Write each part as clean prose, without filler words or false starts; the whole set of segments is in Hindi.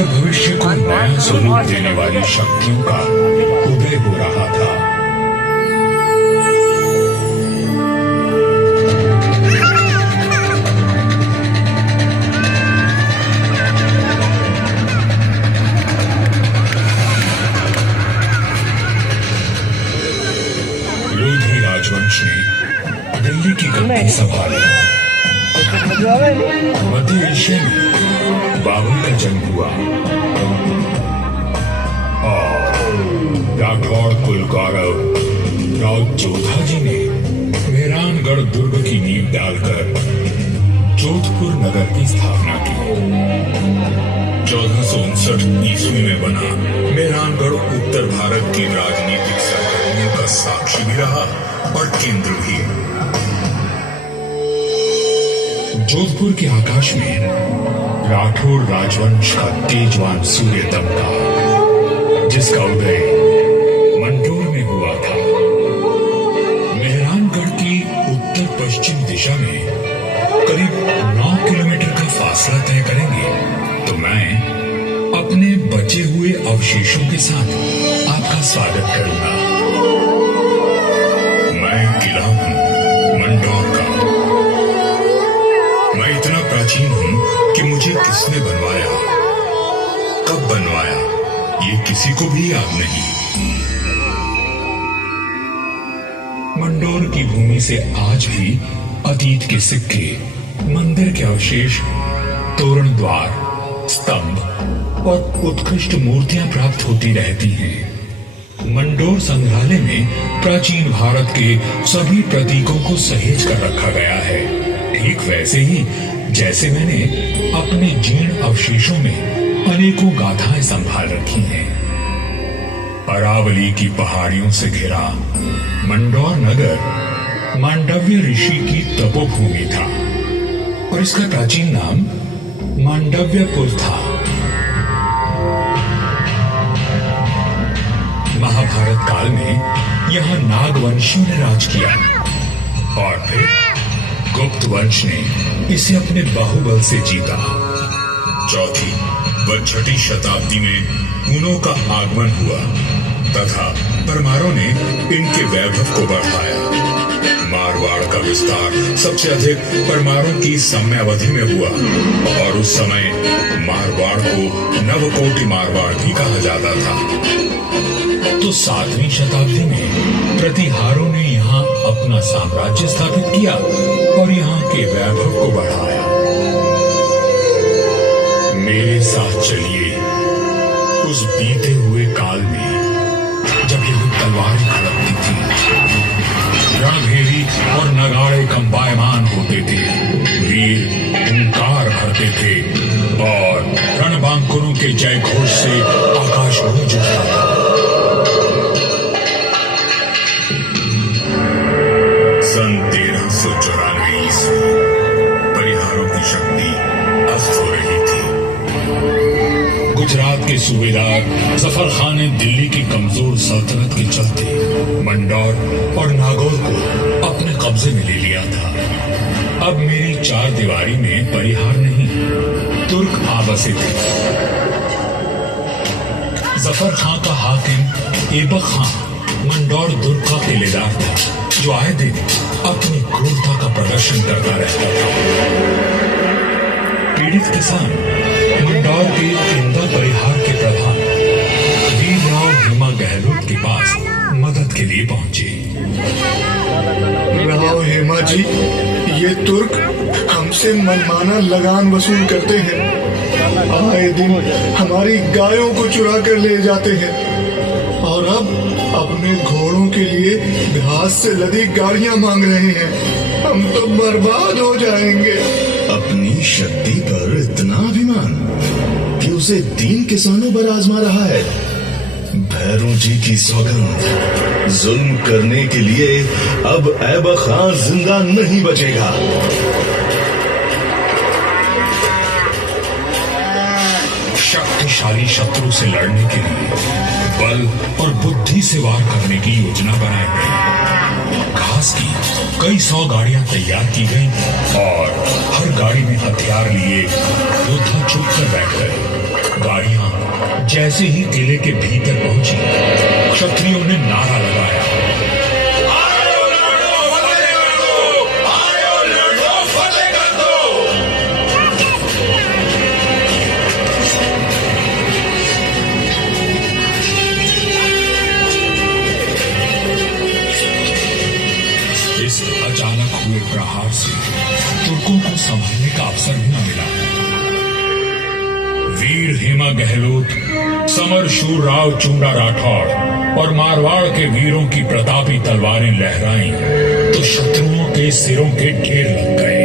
जब भविष्य को नया स्वरूप देने वाली शक्तियों का उदय हो रहा था। लोधी राजवंश ने दिल्ली की गद्दी संभाली। मध्य एशिया में बाबर का जन्म हुआ और राठौड़ कुल गौरव राउत जोधा जी ने मेहरानगढ़ दुर्ग की नींव डालकर जोधपुर नगर की स्थापना की। 1459 ईस्वी में बना मेहरानगढ़ उत्तर भारत की राजनीतिक सरगर्मियों का साक्षी भी रहा और केंद्र भी। जोधपुर के आकाश में राठौर राजवंश का तेजवान सूर्य दमका, जिसका उदय मंडोर में हुआ था। मेहरानगढ़ की उत्तर पश्चिम दिशा में करीब 9 किलोमीटर का फासला तय करेंगे तो मैं अपने बचे हुए अवशेषों के साथ आपका स्वागत करूंगा। मैं किला हूं मंडोर का। मैं इतना प्राचीन हूं कि मुझे किसने बनवाया, कब बनवाया, ये किसी को भी याद नहीं। मंडोर की भूमि से आज भी अतीत के सिक्के, मंदिर के अवशेष, तोरण द्वार, स्तंभ और उत्कृष्ट मूर्तियां प्राप्त होती रहती हैं। मंडोर संग्रहालय में प्राचीन भारत के सभी प्रतीकों को सहेज कर रखा गया है, ठीक वैसे ही जैसे मैंने अपने जीर्ण अवशेषों में अनेकों गाथाएं संभाल रखी हैं। अरावली की पहाड़ियों से घिरा मंडौर नगर मांडव्य ऋषि की तपोभूमि था और इसका प्राचीन नाम मांडव्यपुर था। महाभारत काल में यहाँ नागवंशियों ने राज किया और फिर गुप्त वंश ने इसे अपने बाहुबल से जीता। चौथी व छठी शताब्दी में हुनों का आगमन हुआ तथा परमारों ने इनके वैभव को बढ़ाया। मारवाड़ का विस्तार सबसे अधिक परमारों की समयावधि में हुआ और उस समय मारवाड़ को नवकोटि मारवाड़ भी कहा जाता था। तो 7वीं शताब्दी में प्रतिहारों ने यहाँ अपना साम्राज्य स्थापित किया और यहाँ के वैभव को बढ़ाया। मेरे साथ चलिए उस बीते हुए काल में जब यह तलवारें खड़कती थी, रणभेरी और नगाड़े कंपायमान होते थे, वीर हुंकार भरते थे और रणबांकुरों के जय घोष से आकाश गूंज उठता था। सन 1394 ईस्वी परिहारों की शक्ति अस्त हो रही थी। गुजरात के सूबेदार जफर खान ने दिल्ली की कमजोर सल्तनत के चलते मंडौर और नागौर को अपने कब्जे में ले लिया था। अब मेरी 4 दीवारी में परिहार नहीं, तुर्क आ बसे थे। जफर खां का हाकिम ऐबक खां मंडौर दुर्ग का किलेदार था, जो आए दिन अपनी क्रूरता का प्रदर्शन करता रहता था। पीड़ित किसान मंडौर के इंदा परिहार के प्रधान वीरराव हेमा गहलोत के पास मदद के लिए पहुंचे। राव हेमा जी, ये तुर्क हमसे मनमाना लगान वसूल करते हैं। आए दिन हमारी गायों को चुरा कर ले जाते हैं और अब अपने घोड़ों के लिए घास से लदी गाड़ियां मांग रहे हैं। हम तो बर्बाद हो जाएंगे। अपनी शक्ति पर इतना अभिमान कि उसे 3 किसानों पर आजमा रहा है। भैरों जी की सौगंध, जुल्म करने के लिए अब ऐबक खां जिंदा नहीं बचेगा। शक्तिशाली शत्रु से लड़ने के लिए बल और बुद्धि से वार करने की योजना बनाई गई। घास की कई 100 गाड़ियां तैयार की गई और हर गाड़ी में हथियार लिए योद्धा चुप कर बैठ गए। गाड़ियां जैसे ही किले के भीतर पहुंची, क्षत्रियों ने नारा लगाया, आयो लड़ो फतेह कर दो, आयो लड़ो फतेह कर दो। इस अचानक हुए प्रहार से तुर्कों को संभलने का अवसर भी न मिला। वीर हेमा गहलोत, समर शूर राव चुंडा राठौड़ और मारवाड़ के वीरों की प्रतापी तलवारें लहराईं तो शत्रुओं के सिरों के ढेर लग गए।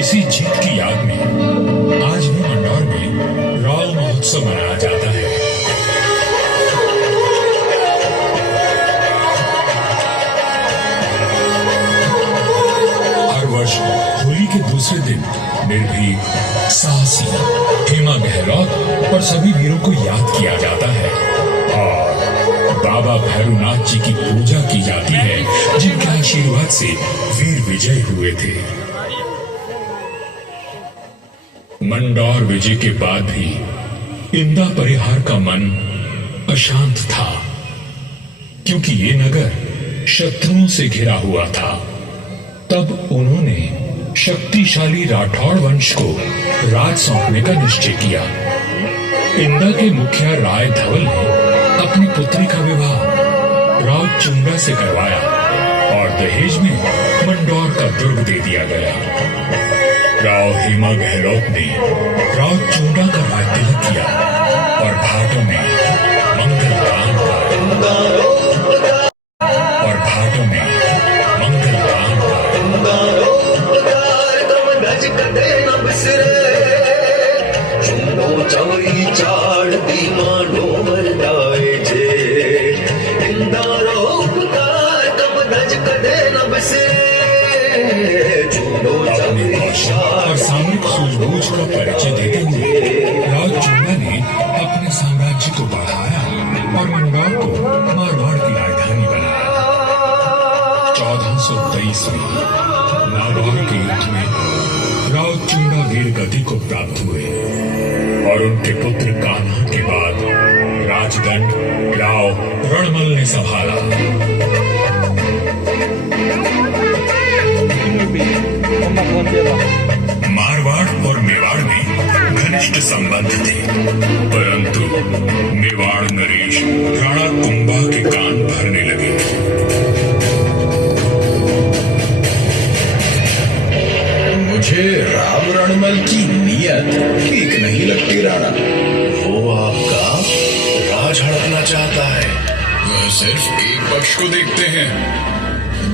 इसी जीत की याद में आज भी मंडौर में राव महोत्सव मनाया जाता है। होली के दूसरे दिन निर्भीक, साहसी हेमा गहलोत और सभी वीरों को याद किया जाता है और बाबा भैरवनाथ जी की पूजा की जाती है, जिनके आशीर्वाद से वीर विजय हुए थे। मंडौर विजय के बाद भी इंदा परिहार का मन अशांत था, क्योंकि ये नगर शत्रुओं से घिरा हुआ था। तब उन्होंने शक्तिशाली राठौड़ वंश को राज सौंपने का निश्चय किया। इंदा के मुखिया राय धवल ने अपनी पुत्री का विवाह राव चुंडा से करवाया और दहेज में मंडौर का दुर्ग दे दिया गया। राव हेमा गहलोत ने राव चुंडा का राज तिलक किया और भाटों में मंगल गान गाया। और भाटों में मंगल गान गाया। कदे न बिसरे चुनो चवई चाड़ दी मानो मरदाए जे इंदारो उपकार कब नज कदे न बिसरे चुनो अपने कौशल और सामरिक सूझबूझ का परिचय देते हुए राव चुंडा ने अपने साम्राज्य को बढ़ाया और मंडौर को मारवाड़ की राजधानी बनाया। 1423 में नागौर के युद्ध में राव चुंडा वीर गति को प्राप्त हुए और उनके पुत्र कान्हा के बाद राजदंड राव रणमल ने संभाला। मारवाड़ और मेवाड़ में घनिष्ठ संबंध थे, परंतु मेवाड़ नरेश राणा कुंभा के कान भरने लगे। मुझे राव रणमल की नीयत ठीक नहीं लगती राणा। वो आपका राज हड़पना चाहता है। वह सिर्फ एक पक्ष को देखते हैं,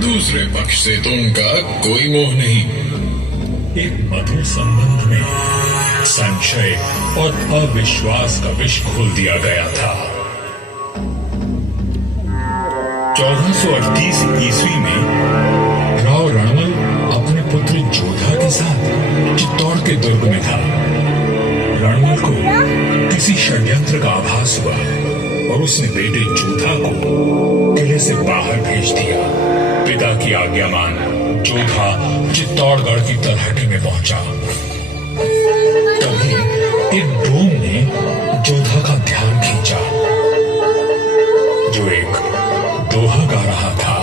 दूसरे पक्ष से तो उनका कोई मोह नहीं। एक मधुर संबंध में संशय और अविश्वास का विष खोल दिया गया था। 1438 ईस्वी में राव रणमल अपने पुत्र जोधा के साथ चित्तौड़ के दुर्ग में था। रणमल को किसी षड्यंत्र का आभास हुआ और उसने बेटे जोधा को किले से बाहर भेज दिया। पिता की आज्ञा मान जोधा चित्तौड़गढ़ की तलहटी में पहुंचा। तभी एक डोम ने जोधा का ध्यान खींचा, जो एक दोहा गा रहा था।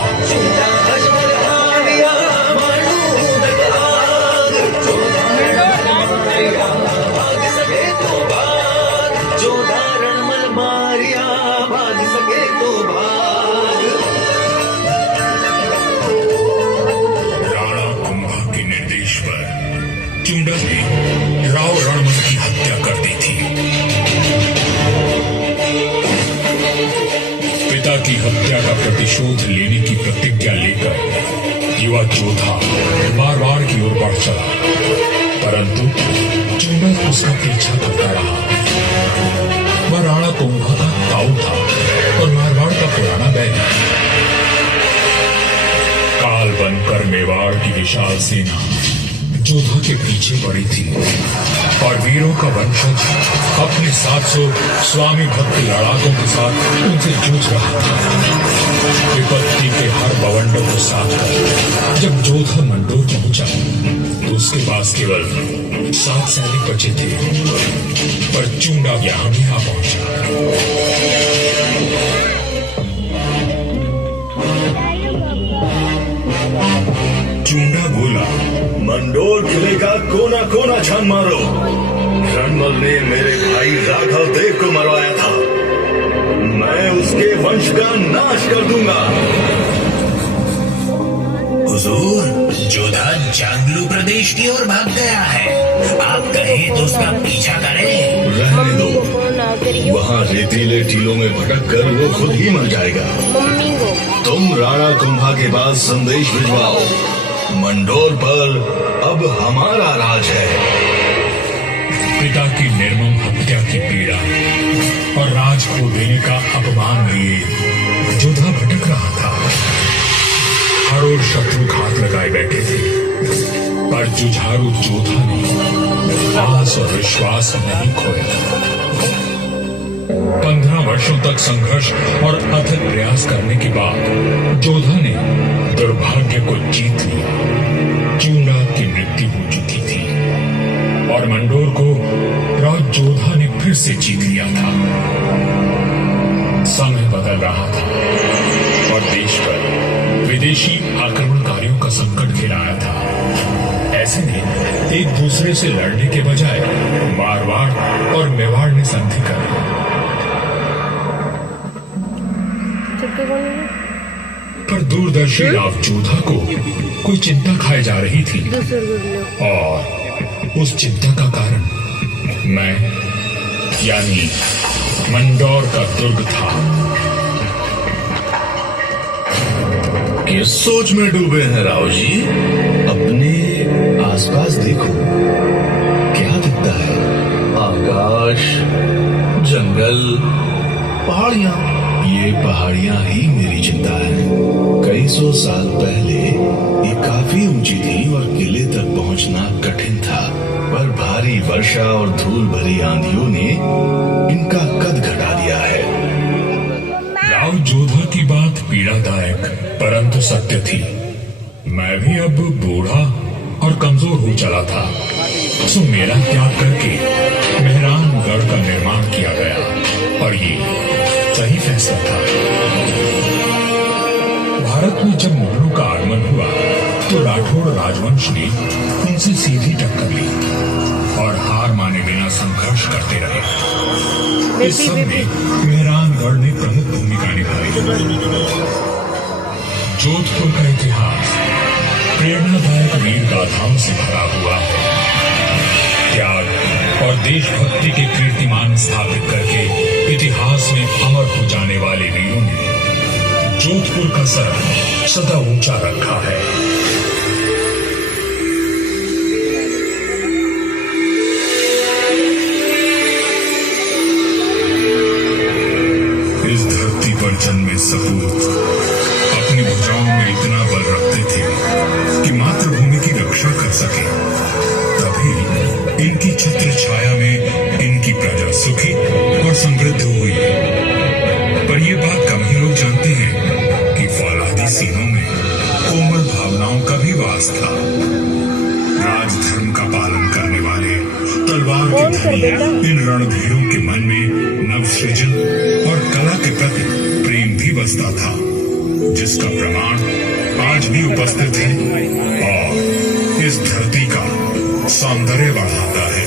चुंडा ने राव रणमल की हत्या कर दी थी। पिता की हत्या का प्रतिशोध लेने की प्रतिज्ञा लेकर युवा जोधा मारवाड़ की ओर बढ़ चला, परंतु चुंडा उसका पीछा करता रहा। वह राणा कुंभा का ताऊ था और मारवाड़ का पुराना बैरी। काल बनकर मेवाड़ की विशाल सेना जोधा के पीछे पड़ी थी और वीरों का वंशज अपने 700 स्वामी भक्त लड़ाकों के साथ उनसे जूझ रहा था। विपत्ति के हर बवंडों को साथ कर जब जोधा मंडोर पहुंचा उसके पास केवल 7 सैनिक बचे थे, पर चूंडा यहाँ भी आ पहुंचा। चूंडा बोला, मंडोर किले का कोना कोना छान मारो। रणमल ने मेरे भाई राघव देव को मरवाया था, मैं उसके वंश का नाश कर दूंगा। हुजूर, जोधा जांगलू प्रदेश की ओर भाग गया है। आप कहें तो उसका पीछा करें। रहने दो, वहाँ रेतीले टीलों में भटक कर वो खुद ही मर जाएगा। तुम राणा कुंभा के पास संदेश भिजवाओ, मंडोर पर अब हमारा राज है। पिता की निर्मम हत्या की पीड़ा और राज को देने का अपमान लिए जोधा भटक रहा था। हर ओर शत्रु घात लगाए बैठे थे, पर जुझारू जोधा ने आस और विश्वास नहीं खोया। 15 वर्षों तक संघर्ष और अथक प्रयास करने के बाद जोधा ने दुर्भाग्य को जीत लिया। चूंडा की मृत्यु हो चुकी थी और मंडोर को राज जोधा ने फिर से जीत लिया था। समय बदल रहा था और देश पर विदेशी आक्रमणकारियों का संकट घिराया था। ऐसे में एक दूसरे से लड़ने के बजाय मारवाड़ और मेवाड़ ने संधि कर ली। पर दूरदर्शी राव जोधा को कोई चिंता खाए जा रही थी, और उस चिंता का कारण मैं यानी मंडोर का दुर्ग था। किस सोच में डूबे हैं राव जी? अपने आसपास देखो, क्या दिखता है? आकाश, जंगल, पहाड़ियां। ये पहाड़ियां ही मेरी चिंता है। कई सौ साल पहले ये काफी ऊंची थी और किले तक पहुंचना कठिन था, पर भारी वर्षा और धूल भरी आंधियों ने इनका कद घटा दिया है। राव जोधा की बात पीड़ादायक परंतु सत्य थी। मैं भी अब बूढ़ा और कमजोर हो चला था, सो मेरा त्याग करके मेहरानगढ़ का निर्माण किया गया और ये सही फैसला था। भारत में जब मुगलों का आगमन हुआ तो राठौड़ राजवंश ने उनसे सीधी टक्कर ली और हार माने बिना संघर्ष करते रहे। इस सब में मेहरानगढ़ ने प्रमुख भूमिका निभाई। जोधपुर का इतिहास प्रेरणादायक वीर गाथाओं से भरा हुआ है। त्याग और देशभक्ति के कीर्तिमान स्थापित करके इतिहास में अमर हो जाने वाले वीरों ने जोधपुर का सर सदा ऊंचा रखा है। इस धरती पर जन्मे सपूत अपनी भुजाओं में इतना बल रखते थे कि मातृभूमि की रक्षा कर सके। तभी इनकी छत्र छाया में इनकी प्रजा सुखी और समृद्ध हुई। पर यह बात कम ही लोग जानते हैं कि फौलादी सीनों में कोमल भावनाओं का भी वास था। राजधर्म का पालन करने वाले तलवार के धनी इन रणधीरों के मन में नवसृजन और कला के प्रति प्रेम भी बसता था, जिसका प्रमाण आज भी उपस्थित है और इस धरती का सौंदर्य बढ़ाता है।